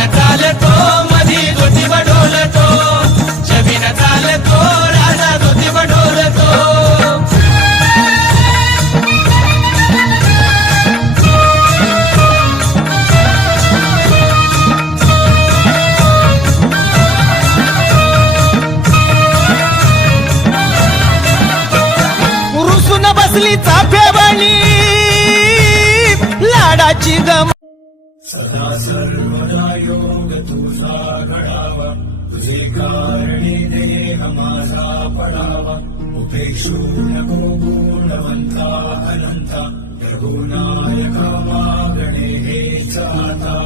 छबीन चालतो मधी ज्योतिबा ढोलतो, छबीन चालतो राजा ज्योतिबा ढोलतो. रुसून बसली चाफ्यावाली लाडाची गम. सदा सर्वदा योग तुझा घडावा, तुझे कारणे देह माझा पडावा. उपेक्षू नको गुणवंता अनंता, रघुनायका मागणे हेच आता.